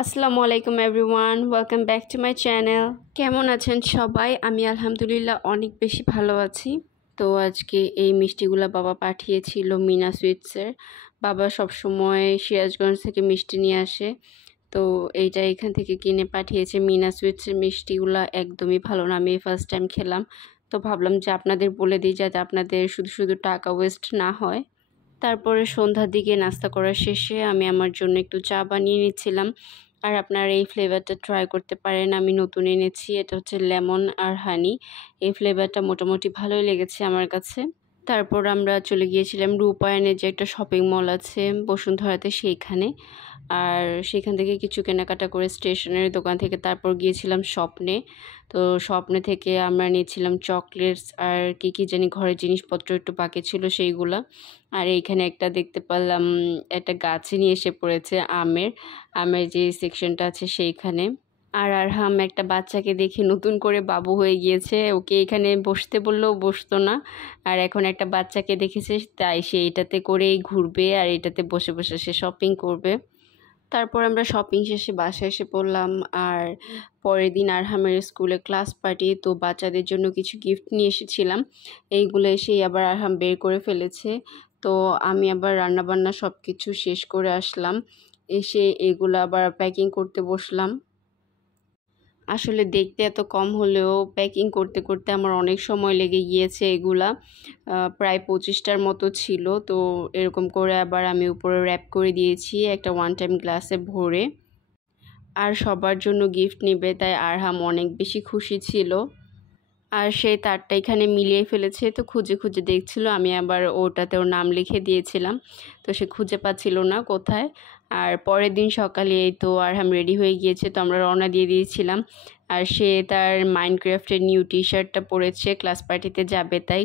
আসসালামু আলাইকুম everyone, welcome back to my channel. কেমন আছেন সবাই? আমি আলহামদুলিল্লাহ অনেক বেশি ভালো আছি। তো আজকে এই মিষ্টিগুলো বাবা পাঠিয়েছিল মিনা সুইটসের। বাবা সবসময় সিরাজগঞ্জ থেকে মিষ্টি নিয়ে আসে, তো এইটা এখান থেকে কিনে পাঠিয়েছে। মিনা সুইটসের মিষ্টিগুলো একদমই ভালো না, আমি ফার্স্ট টাইম খেলাম, তো ভাবলাম যে আপনাদের বলে দিই যাতে আপনাদের শুধু শুধু টাকা ওয়েস্ট না হয়। তারপরে সন্ধ্যার দিকে নাস্তা করার শেষে আমি আমার জন্য একটু চা বানিয়ে নিচ্ছিলাম। আর আপনারা এই ফ্লেভারটা ট্রাই করতে পারেন, আমি নতুন এনেছি, এটা হচ্ছে লেমন আর হানি। এই ফ্লেভারটা মোটামুটি ভালোই লেগেছে আমার কাছে। তারপর আমরা চলে গিয়েছিলাম রূপায়ণে, যে একটা শপিং মল আছে বসুন্ধরাতে, সেইখানে। আর সেখান থেকে কিছু কেনাকাটা করে স্টেশনারি দোকান থেকে তারপর গিয়েছিলাম স্বপ্নে। তো স্বপ্নে থেকে আমরা নিয়েছিলাম চকলেটস আর কি জানি ঘরের জিনিসপত্র একটু বাকি ছিল সেইগুলা। আর এইখানে একটা দেখতে পেলাম, একটা গাছে নিয়ে এসে পড়েছে আমের আমের যে সেকশনটা আছে সেইখানে। আর আরহাম একটা বাচ্চাকে দেখে নতুন করে বাবু হয়ে গিয়েছে, ওকে এখানে বসতে বললেও বসতো না। আর এখন একটা বাচ্চাকে দেখেছে, তাই সে এটাতে করেই ঘুরবে আর এটাতে বসে বসে সে শপিং করবে। তারপর আমরা শপিং শেষে বাসায় এসে পড়লাম। আর পরের দিন আরহামের স্কুলে ক্লাস পার্টি, তো বাচ্চাদের জন্য কিছু গিফট নিয়ে এসেছিলাম। এইগুলো এসেই আবার আরহাম বের করে ফেলেছে। তো আমি আবার রান্নাবান্না সব কিছু শেষ করে আসলাম, এসে এগুলো আবার প্যাকিং করতে বসলাম। আসলে দেখতে এত কম হলেও প্যাকিং করতে করতে আমার অনেক সময় লেগে গিয়েছে। এগুলা প্রায় 25টার মতো ছিল। তো এরকম করে আবার আমি উপরে র্যাপ করে দিয়েছি একটা ওয়ান টাইম গ্লাসে ভরে। আর সবার জন্য গিফট নেবে, তাই আরহাম অনেক বেশি খুশি ছিল। আর সে তারটা এখানে মিলিয়ে ফেলেছে, তো খুঁজে খুঁজে দেখছিল। আমি আবার ওটাতে ওর নাম লিখে দিয়েছিলাম, তো সে খুঁজে পাচ্ছিল না কোথায়। আর পরের দিন সকালে এই তো আরহাম রেডি হয়ে গিয়েছে, তো আমরা রওনা দিয়ে দিয়েছিলাম। আর সে তার মাইনক্রাফটের নিউ টি শার্টটা পরেছে, ক্লাস পার্টিতে যাবে তাই।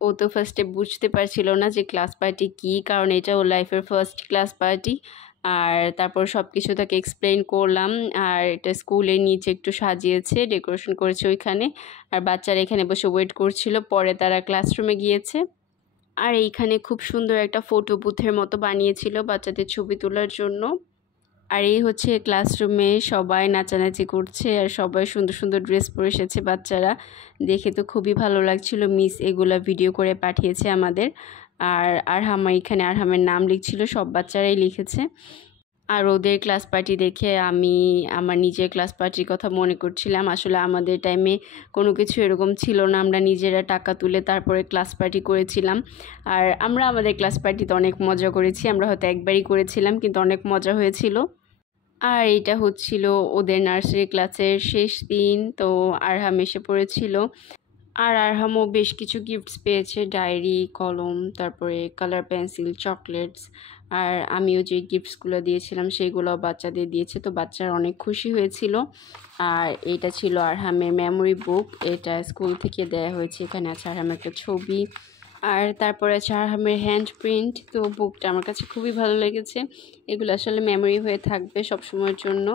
ও তো ফার্স্টে বুঝতে পারছিল না যে ক্লাস পার্টি কী, কারণ এটা ওর লাইফের ফার্স্ট ক্লাস পার্টি। আর তারপর সব কিছু তাকে এক্সপ্লেন করলাম। আর এটা স্কুলের নিচে একটু সাজিয়েছে, ডেকোরেশন করেছে ওইখানে। আর বাচ্চারা এখানে বসে ওয়েট করছিল, পরে তারা ক্লাসরুমে গিয়েছে। আর এইখানে খুব সুন্দর একটা ফটো বুথের মতো বানিয়েছিল বাচ্চাদের ছবি তোলার জন্য। আর এই হচ্ছে ক্লাসরুমে সবাই নাচানাচি করছে, আর সবাই সুন্দর সুন্দর ড্রেস পরে এসেছে বাচ্চারা। দেখে তো খুবই ভালো লাগছিল। মিস এগুলা ভিডিও করে পাঠিয়েছে আমাদের। আর আরহাম এখানে আরহামের নাম লিখছিল, সব বাচ্চারাই লিখেছে। আর ওদের ক্লাস পার্টি দেখে আমি আমার নিজের ক্লাস পার্টির কথা মনে করছিলাম। আসলে আমাদের টাইমে কোনো কিছু এরকম ছিল না, আমরা নিজেরা টাকা তুলে তারপরে ক্লাস পার্টি করেছিলাম। আর আমরা আমাদের ক্লাস পার্টিতে অনেক মজা করেছি, আমরা হয়তো একবারই করেছিলাম কিন্তু অনেক মজা হয়েছিল। আর এটা হচ্ছিল ওদের নার্সারি ক্লাসের শেষ দিন, তো আরহাম এসে পড়েছিল। আর আরহামও বেশ কিছু গিফটস পেয়েছে, ডায়েরি, কলম, তারপরে কালার পেন্সিল, চকলেটস। আর আমিও যে গিফটসগুলো দিয়েছিলাম সেইগুলো বাচ্চাদের দিয়েছে, তো বাচ্চারা অনেক খুশি হয়েছিল। আর এটা ছিল আরহামের মেমোরি বুক, এটা স্কুল থেকে দেয়া হয়েছে। এখানে আছে আরহামের একটা ছবি, আর তারপরে আছে আরহামের হ্যান্ড প্রিন্ট। তো বুকটা আমার কাছে খুবই ভালো লেগেছে, এগুলো আসলে মেমোরি হয়ে থাকবে সব সময়ের জন্য।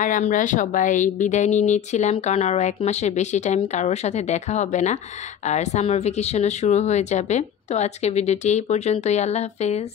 আর আমরা সবাই বিদায় নিয়ে নিচ্ছিলাম, কারণ আরও 1 মাসের বেশি টাইম কারোর সাথে দেখা হবে না, আর সামার ভ্যাকেশনও শুরু হয়ে যাবে। তো আজকের ভিডিওটি এই পর্যন্তই, আল্লাহ হাফেজ।